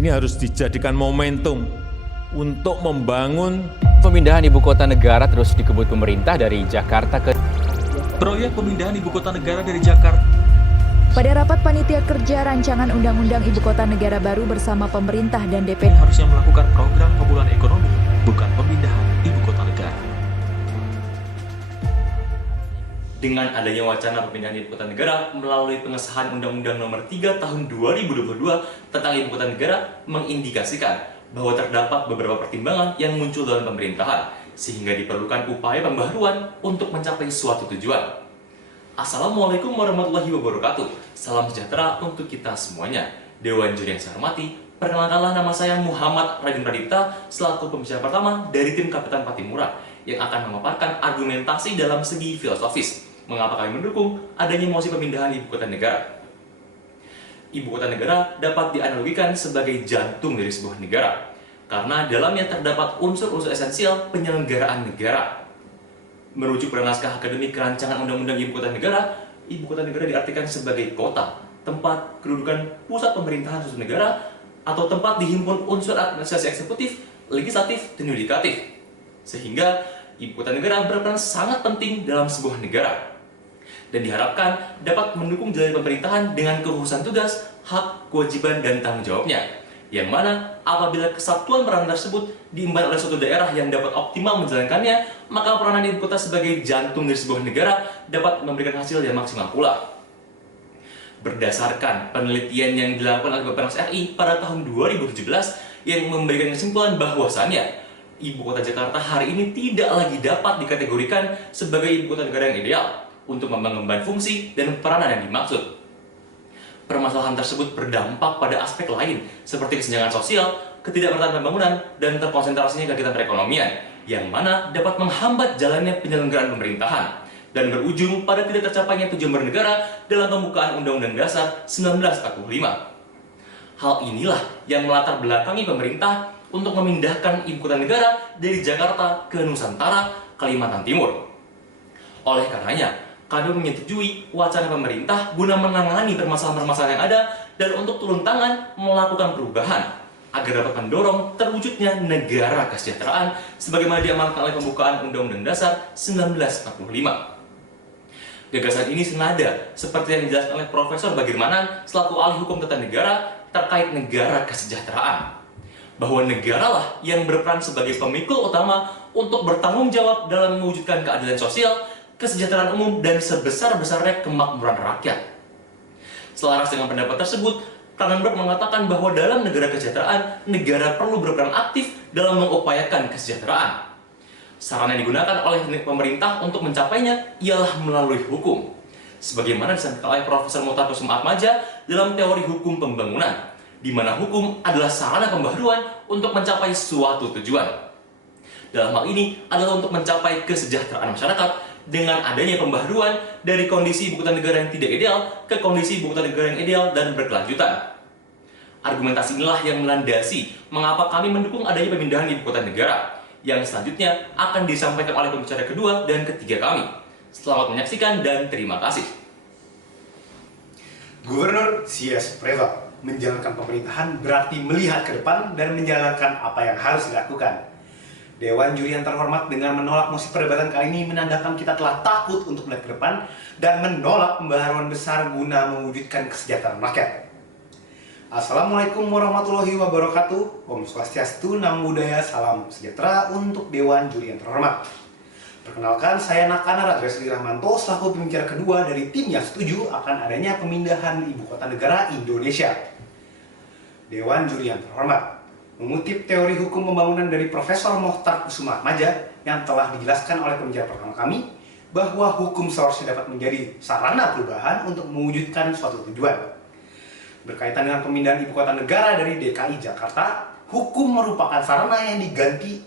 Ini harus dijadikan momentum untuk membangun. Pemindahan ibu kota negara terus dikebut pemerintah dari Jakarta ke... Proyek pemindahan ibu kota negara dari Jakarta. Pada rapat panitia kerja rancangan undang-undang ibu kota negara baru bersama pemerintah dan DPR Harusnya melakukan program pemulihan ekonomi, bukan pemindahan ibu kota negara. Dengan adanya wacana pemindahan ibu kota negara melalui pengesahan Undang-Undang Nomor 3 Tahun 2022 tentang ibu kota negara mengindikasikan bahwa terdapat beberapa pertimbangan yang muncul dalam pemerintahan sehingga diperlukan upaya pembaharuan untuk mencapai suatu tujuan. Assalamualaikum warahmatullahi wabarakatuh. Salam sejahtera untuk kita semuanya. Dewan Juri yang saya hormati, perkenalkanlah nama saya Muhammad Radin Pradipta selaku pembicara pertama dari tim Kapitan Patimura yang akan memaparkan argumentasi dalam segi filosofis mengapa kami mendukung adanya mosi pemindahan ibu kota negara. Ibu kota negara dapat dianalogikan sebagai jantung dari sebuah negara, karena dalamnya terdapat unsur-unsur esensial penyelenggaraan negara. Merujuk pada naskah akademik rancangan undang-undang ibu kota negara diartikan sebagai kota, tempat kedudukan pusat pemerintahan suatu negara, atau tempat dihimpun unsur administrasi eksekutif, legislatif, dan yudikatif. Sehingga ibu kota negara berperan sangat penting dalam sebuah negara dan diharapkan dapat mendukung jalannya pemerintahan dengan kekhususan tugas, hak, kewajiban, dan tanggung jawabnya. Yang mana apabila kesatuan peranan tersebut diemban oleh suatu daerah yang dapat optimal menjalankannya, maka peranan ibu kota sebagai jantung dari sebuah negara dapat memberikan hasil yang maksimal pula. Berdasarkan penelitian yang dilakukan oleh Bappenas RI pada tahun 2017 yang memberikan kesimpulan bahwasannya ibu kota Jakarta hari ini tidak lagi dapat dikategorikan sebagai ibu kota negara yang ideal untuk mengemban fungsi dan peranan yang dimaksud. Permasalahan tersebut berdampak pada aspek lain seperti kesenjangan sosial, ketidakmeratan pembangunan, dan terkonsentrasinya kegiatan perekonomian yang mana dapat menghambat jalannya penyelenggaraan pemerintahan dan berujung pada tidak tercapainya tujuan bernegara dalam pembukaan Undang-Undang Dasar 1945. Hal inilah yang melatar belakangi pemerintah untuk memindahkan ibu kota negara dari Jakarta ke Nusantara, Kalimantan Timur. Oleh karenanya, kami menyetujui wacana pemerintah guna menangani permasalahan-permasalahan yang ada dan untuk turun tangan melakukan perubahan agar dapat mendorong terwujudnya negara kesejahteraan sebagaimana diamankan oleh pembukaan Undang-Undang Dasar 1945. Gagasan ini senada seperti yang dijelaskan oleh Profesor Bagirmanan selaku ahli hukum tata negara terkait negara kesejahteraan, bahwa negaralah yang berperan sebagai pemikul utama untuk bertanggung jawab dalam mewujudkan keadilan sosial, kesejahteraan umum, dan sebesar-besarnya kemakmuran rakyat. Selaras dengan pendapat tersebut, Cronenberg mengatakan bahwa dalam negara kesejahteraan, negara perlu berperan aktif dalam mengupayakan kesejahteraan. Sarana yang digunakan oleh pemerintah untuk mencapainya ialah melalui hukum. Sebagaimana disampaikan oleh Profesor Muhtar Atmaja dalam teori hukum pembangunan, di mana hukum adalah sarana pembaharuan untuk mencapai suatu tujuan. Dalam hal ini adalah untuk mencapai kesejahteraan masyarakat dengan adanya pembaharuan dari kondisi ibu kota negara yang tidak ideal ke kondisi ibu kota negara yang ideal dan berkelanjutan. Argumentasi inilah yang melandasi mengapa kami mendukung adanya pemindahan ibu kota negara, yang selanjutnya akan disampaikan oleh pembicara kedua dan ketiga kami. Selamat menyaksikan dan terima kasih. Gubernur C.S. Preva menjalankan pemerintahan berarti melihat ke depan dan menjalankan apa yang harus dilakukan. Dewan Juri yang terhormat dengan menolak mosi perdebatan kali ini menandakan kita telah takut untuk melihat ke depan dan menolak pembaharuan besar guna mewujudkan kesejahteraan rakyat. Assalamualaikum warahmatullahi wabarakatuh. Om Swastiastu, Namo Buddhaya, salam sejahtera untuk Dewan Juri yang terhormat. Perkenalkan, saya Nakana Radresli Rahmanto selaku pembicara kedua dari tim yang setuju akan adanya pemindahan ibu kota negara Indonesia. Dewan Juri yang terhormat, mengutip teori hukum pembangunan dari Profesor Muhtar Atmaja yang telah dijelaskan oleh pembicara pertama kami, bahwa hukum seharusnya dapat menjadi sarana perubahan untuk mewujudkan suatu tujuan. Berkaitan dengan pemindahan ibu kota negara dari DKI Jakarta, hukum merupakan sarana yang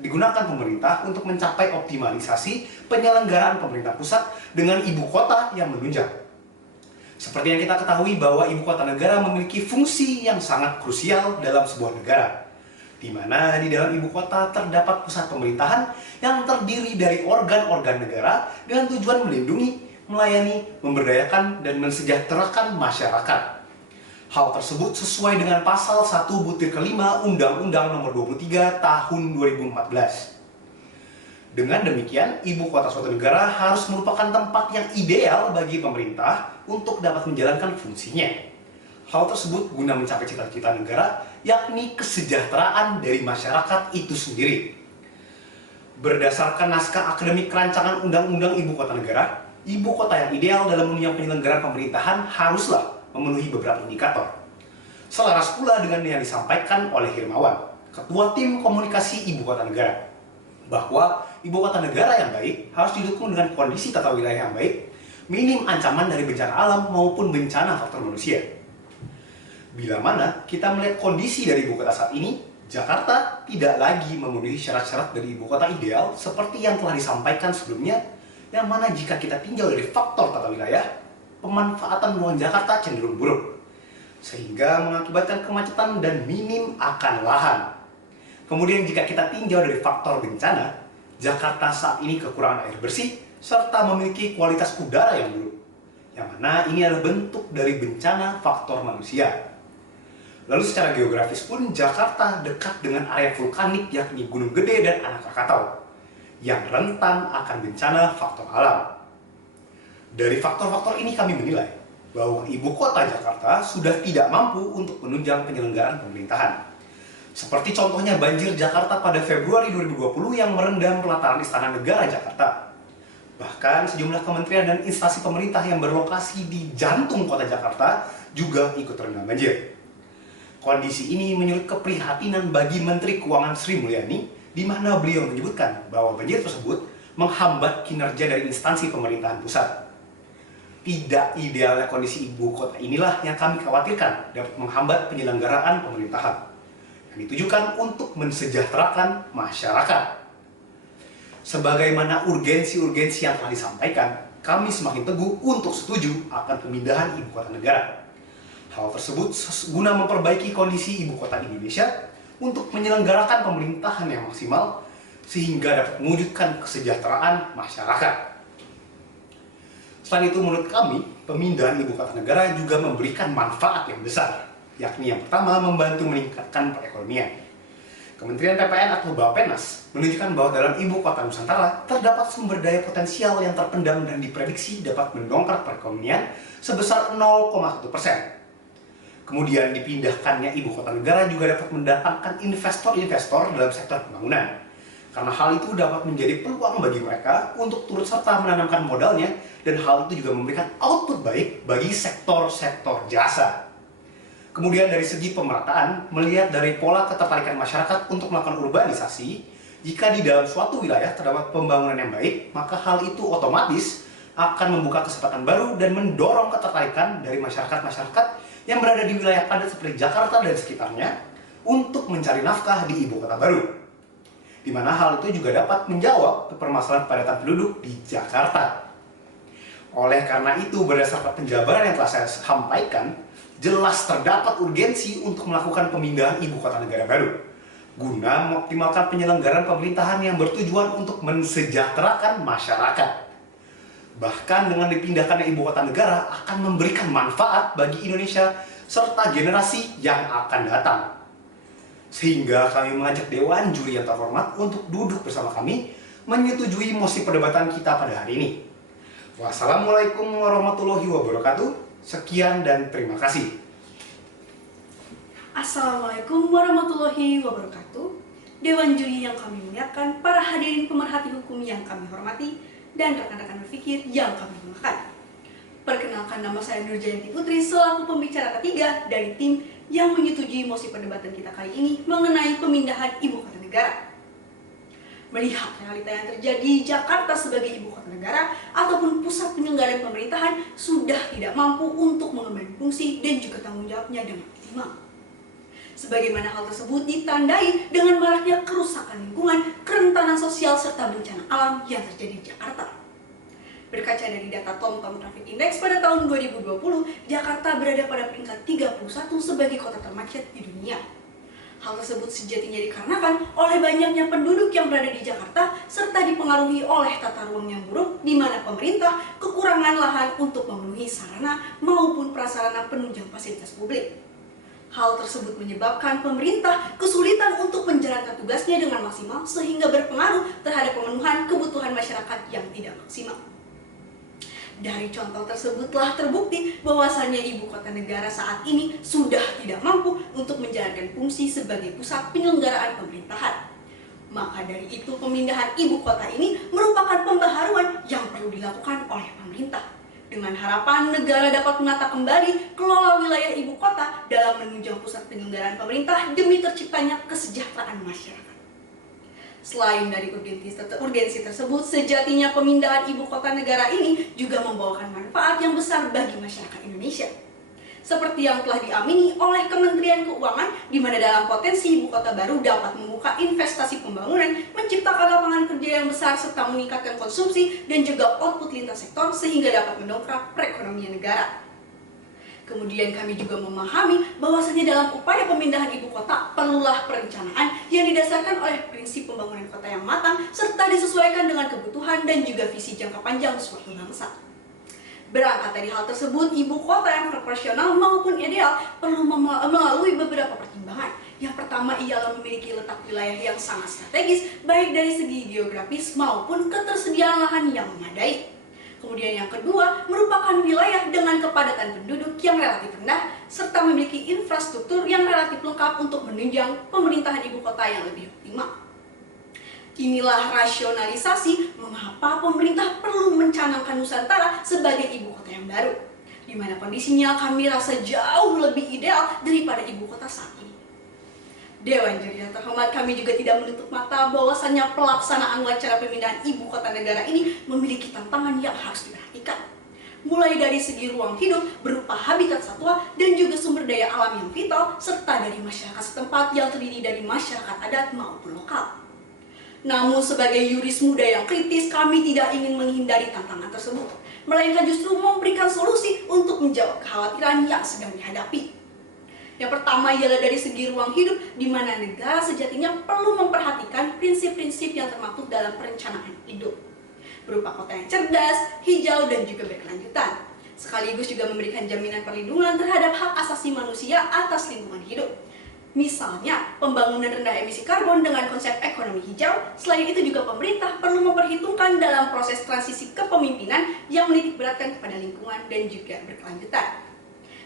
digunakan pemerintah untuk mencapai optimalisasi penyelenggaraan pemerintah pusat dengan ibu kota yang menunjang. Seperti yang kita ketahui bahwa ibu kota negara memiliki fungsi yang sangat krusial dalam sebuah negara, di mana di dalam ibu kota terdapat pusat pemerintahan yang terdiri dari organ-organ negara dengan tujuan melindungi, melayani, memberdayakan, dan mensejahterakan masyarakat. Hal tersebut sesuai dengan pasal 1 butir kelima Undang-Undang Nomor 23 Tahun 2014. Dengan demikian, ibu kota suatu negara harus merupakan tempat yang ideal bagi pemerintah untuk dapat menjalankan fungsinya. Hal tersebut guna mencapai cita-cita negara, yakni kesejahteraan dari masyarakat itu sendiri. Berdasarkan naskah akademik rancangan Undang-Undang Ibu Kota Negara, ibu kota yang ideal dalam dunia penyelenggaraan pemerintahan haruslah memenuhi beberapa indikator. Selaras pula dengan yang disampaikan oleh Hirmawan, Ketua Tim Komunikasi Ibu Kota Negara, bahwa ibu kota negara yang baik harus didukung dengan kondisi tata wilayah yang baik, minim ancaman dari bencana alam maupun bencana faktor manusia. Bila mana kita melihat kondisi dari ibu kota saat ini, Jakarta tidak lagi memenuhi syarat-syarat dari ibu kota ideal seperti yang telah disampaikan sebelumnya, yang mana jika kita tinjau dari faktor tata wilayah, pemanfaatan ruang Jakarta cenderung buruk, sehingga mengakibatkan kemacetan dan minim akan lahan. Kemudian jika kita tinjau dari faktor bencana, Jakarta saat ini kekurangan air bersih, serta memiliki kualitas udara yang buruk, yang mana ini adalah bentuk dari bencana faktor manusia. Lalu secara geografis pun Jakarta dekat dengan area vulkanik yakni Gunung Gede dan Anak Krakatau, yang rentan akan bencana faktor alam. Dari faktor-faktor ini kami menilai bahwa ibu kota Jakarta sudah tidak mampu untuk menunjang penyelenggaraan pemerintahan. Seperti contohnya banjir Jakarta pada Februari 2020 yang merendam pelataran Istana Negara Jakarta. Bahkan sejumlah kementerian dan instansi pemerintah yang berlokasi di jantung kota Jakarta juga ikut terendam banjir. Kondisi ini menyulut keprihatinan bagi Menteri Keuangan Sri Mulyani, di mana beliau menyebutkan bahwa banjir tersebut menghambat kinerja dari instansi pemerintahan pusat. Tidak idealnya kondisi ibu kota inilah yang kami khawatirkan dapat menghambat penyelenggaraan pemerintahan yang ditujukan untuk mensejahterakan masyarakat. Sebagaimana urgensi-urgensi yang telah disampaikan, kami semakin teguh untuk setuju akan pemindahan ibu kota negara. Hal tersebut guna memperbaiki kondisi ibu kota Indonesia untuk menyelenggarakan pemerintahan yang maksimal sehingga dapat mewujudkan kesejahteraan masyarakat. Selain itu, menurut kami, pemindahan ibu kota negara juga memberikan manfaat yang besar, yakni yang pertama membantu meningkatkan perekonomian. Kementerian PPN atau Bappenas menunjukkan bahwa dalam ibu kota Nusantara terdapat sumber daya potensial yang terpendam dan diprediksi dapat mendongkrak perekonomian sebesar 0,1%. Kemudian dipindahkannya ibu kota negara juga dapat mendatangkan investor-investor dalam sektor pembangunan. Karena hal itu dapat menjadi peluang bagi mereka untuk turut serta menanamkan modalnya, dan hal itu juga memberikan output baik bagi sektor-sektor jasa. Kemudian dari segi pemerataan, melihat dari pola ketertarikan masyarakat untuk melakukan urbanisasi, jika di dalam suatu wilayah terdapat pembangunan yang baik, maka hal itu otomatis akan membuka kesempatan baru dan mendorong ketertarikan dari masyarakat-masyarakat yang berada di wilayah padat seperti Jakarta dan sekitarnya untuk mencari nafkah di ibu kota baru, di mana hal itu juga dapat menjawab permasalahan kepadatan penduduk di Jakarta. Oleh karena itu, berdasarkan penjabaran yang telah saya sampaikan, jelas terdapat urgensi untuk melakukan pemindahan ibu kota negara baru, guna mengoptimalkan penyelenggaraan pemerintahan yang bertujuan untuk mensejahterakan masyarakat. Bahkan dengan dipindahkannya ibu kota negara akan memberikan manfaat bagi Indonesia serta generasi yang akan datang. Sehingga kami mengajak Dewan Juri yang terhormat untuk duduk bersama kami menyetujui mosi perdebatan kita pada hari ini. Wassalamualaikum warahmatullahi wabarakatuh. Sekian dan terima kasih. Assalamualaikum warahmatullahi wabarakatuh. Dewan Juri yang kami muliakan, para hadirin pemerhati hukum yang kami hormati, dan rekan-rekan berpikir yang kami banggakan. Perkenalkan, nama saya Nurjayanti Putri selaku pembicara ketiga dari tim yang menyetujui mosi perdebatan kita kali ini mengenai pemindahan ibu kota negara. Melihat realita yang terjadi di Jakarta sebagai ibu kota negara ataupun pusat penyelenggaraan pemerintahan sudah tidak mampu untuk mengemban fungsi dan juga tanggung jawabnya dengan optimal. Sebagaimana hal tersebut ditandai dengan maraknya kerusakan lingkungan, kerentanan sosial, serta bencana alam yang terjadi di Jakarta. Berkaca dari data TomTom Traffic Index pada tahun 2020, Jakarta berada pada peringkat 31 sebagai kota termacet di dunia. Hal tersebut sejatinya dikarenakan oleh banyaknya penduduk yang berada di Jakarta serta dipengaruhi oleh tata ruang yang buruk di mana pemerintah kekurangan lahan untuk memenuhi sarana maupun prasarana penunjang fasilitas publik. Hal tersebut menyebabkan pemerintah kesulitan untuk menjalankan tugasnya dengan maksimal sehingga berpengaruh terhadap pemenuhan kebutuhan masyarakat yang tidak maksimal. Dari contoh tersebut telah terbukti bahwasannya ibu kota negara saat ini sudah tidak mampu untuk menjalankan fungsi sebagai pusat penyelenggaraan pemerintahan. Maka dari itu pemindahan ibu kota ini merupakan pembaharuan yang perlu dilakukan oleh pemerintah. Dengan harapan negara dapat menata kembali kelola wilayah ibu kota dalam menunjang pusat penyelenggaraan pemerintah demi terciptanya kesejahteraan masyarakat. Selain dari urgensi tersebut, sejatinya pemindahan ibu kota negara ini juga membawakan manfaat yang besar bagi masyarakat Indonesia. Seperti yang telah diamini oleh Kementerian Keuangan, di mana dalam potensi ibu kota baru dapat membuka investasi pembangunan, menciptakan lapangan kerja yang besar, serta meningkatkan konsumsi dan juga output lintas sektor sehingga dapat mendongkrak perekonomian negara. Kemudian kami juga memahami bahwasanya dalam upaya pemindahan ibu kota perlulah perencanaan yang didasarkan oleh prinsip pembangunan kota yang matang serta disesuaikan dengan kebutuhan dan juga visi jangka panjang suatu bangsa. Berangkat dari hal tersebut, ibu kota yang proporsional maupun ideal perlu melalui beberapa pertimbangan. Yang pertama ialah memiliki letak wilayah yang sangat strategis baik dari segi geografis maupun ketersediaan lahan yang memadai. Kemudian yang kedua, merupakan wilayah dengan kepadatan penduduk yang relatif rendah, serta memiliki infrastruktur yang relatif lengkap untuk menunjang pemerintahan ibu kota yang lebih optimal. Inilah rasionalisasi mengapa pemerintah perlu mencanangkan Nusantara sebagai ibu kota yang baru, di mana kondisinya kami rasa jauh lebih ideal daripada ibu kota saat ini. Dewan Juri yang terhormat, kami juga tidak menutup mata bahwasannya pelaksanaan wacana pemindahan ibu kota negara ini memiliki tantangan yang harus diperhatikan. Mulai dari segi ruang hidup berupa habitat satwa dan juga sumber daya alam yang vital, serta dari masyarakat setempat yang terdiri dari masyarakat adat maupun lokal. Namun sebagai yuris muda yang kritis, kami tidak ingin menghindari tantangan tersebut, melainkan justru memberikan solusi untuk menjawab kekhawatiran yang sedang dihadapi. Yang pertama ialah dari segi ruang hidup, di mana negara sejatinya perlu memperhatikan prinsip-prinsip yang termaktub dalam perencanaan hidup, berupa kota yang cerdas, hijau, dan juga berkelanjutan. Sekaligus juga memberikan jaminan perlindungan terhadap hak asasi manusia atas lingkungan hidup. Misalnya, pembangunan rendah emisi karbon dengan konsep ekonomi hijau. Selain itu juga pemerintah perlu memperhitungkan dalam proses transisi kepemimpinan yang menitik beratkan kepada lingkungan dan juga berkelanjutan.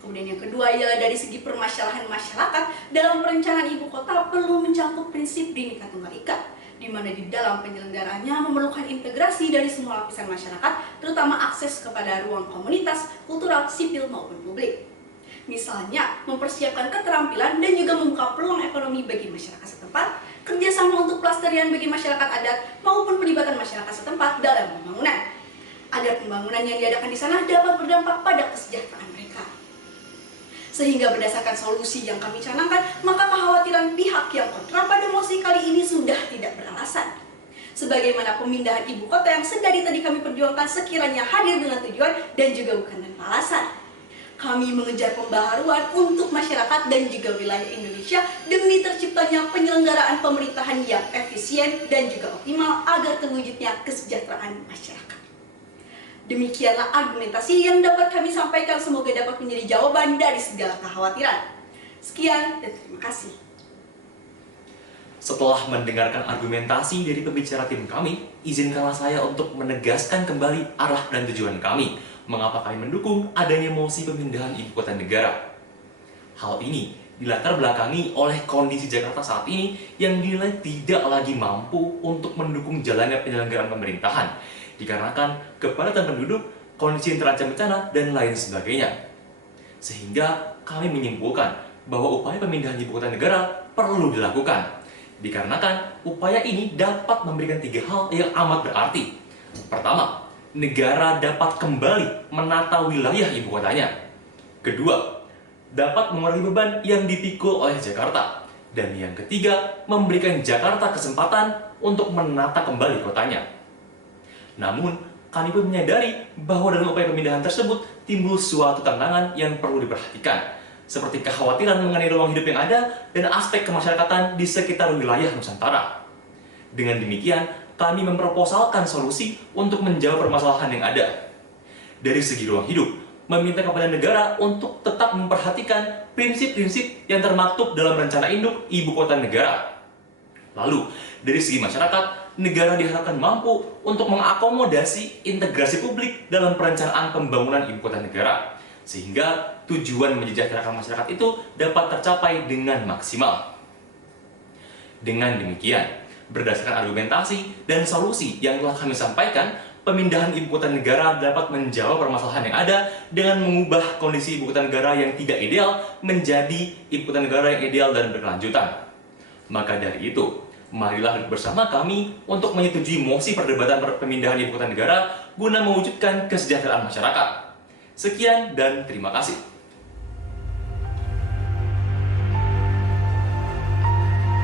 Kemudian yang kedua ialah dari segi permasalahan masyarakat, dalam perencanaan ibu kota perlu mencakup prinsip Bhinneka Tunggal Ika, di mana di dalam penyelenggaraannya memerlukan integrasi dari semua lapisan masyarakat, terutama akses kepada ruang komunitas, kultural, sipil maupun publik. Misalnya, mempersiapkan keterampilan dan juga membuka peluang ekonomi bagi masyarakat setempat, kerjasama untuk pelestarian bagi masyarakat adat, maupun pelibatan masyarakat setempat dalam pembangunan, agar pembangunan yang diadakan di sana dapat berdampak pada kesejahteraan mereka. Sehingga berdasarkan solusi yang kami canangkan, maka kekhawatiran pihak yang kontra pada mosi kali ini sudah tidak beralasan. Sebagaimana pemindahan ibu kota yang sedari tadi kami perjuangkan sekiranya hadir dengan tujuan dan juga bukan tanpa alasan. Kami mengejar pembaharuan untuk masyarakat dan juga wilayah Indonesia demi terciptanya penyelenggaraan pemerintahan yang efisien dan juga optimal agar terwujudnya kesejahteraan masyarakat. Demikianlah argumentasi yang dapat kami sampaikan, semoga dapat menjadi jawaban dari segala kekhawatiran. Sekian dan terima kasih. Setelah mendengarkan argumentasi dari pembicara tim kami, izinkanlah saya untuk menegaskan kembali arah dan tujuan kami, mengapa kami mendukung adanya mosi pemindahan ibu kota negara. Hal ini dilatar belakangi oleh kondisi Jakarta saat ini yang dinilai tidak lagi mampu untuk mendukung jalannya penyelenggaraan pemerintahan, dikarenakan kepadatan penduduk, kondisi yang terancam bencana, dan lain sebagainya. Sehingga kami menyimpulkan bahwa upaya pemindahan ibu kota negara perlu dilakukan, dikarenakan upaya ini dapat memberikan 3 hal yang amat berarti. Pertama, negara dapat kembali menata wilayah ibu kotanya. Kedua, dapat mengurangi beban yang dipikul oleh Jakarta. Dan yang ketiga, memberikan Jakarta kesempatan untuk menata kembali kotanya. Namun, kami pun menyadari bahwa dalam upaya pemindahan tersebut timbul suatu tantangan yang perlu diperhatikan. seperti kekhawatiran mengenai ruang hidup yang ada dan aspek kemasyarakatan di sekitar wilayah Nusantara. Dengan demikian, kami memproposalkan solusi untuk menjawab permasalahan yang ada. Dari segi ruang hidup, meminta kepada negara untuk tetap memperhatikan prinsip-prinsip yang termaktub dalam rencana induk Ibu Kota Negara. Lalu, dari segi masyarakat, negara diharapkan mampu untuk mengakomodasi integrasi publik dalam perencanaan pembangunan Ibu Kota Negara, sehingga tujuan mensejahterakan masyarakat itu dapat tercapai dengan maksimal. Dengan demikian, berdasarkan argumentasi dan solusi yang telah kami sampaikan, pemindahan Ibu Kota Negara dapat menjawab permasalahan yang ada dengan mengubah kondisi Ibu Kota Negara yang tidak ideal menjadi Ibu Kota Negara yang ideal dan berkelanjutan. Maka dari itu, marilah bersama kami untuk menyetujui mosi perdebatan pemindahan Ibu Kota Negara guna mewujudkan kesejahteraan masyarakat. Sekian dan terima kasih.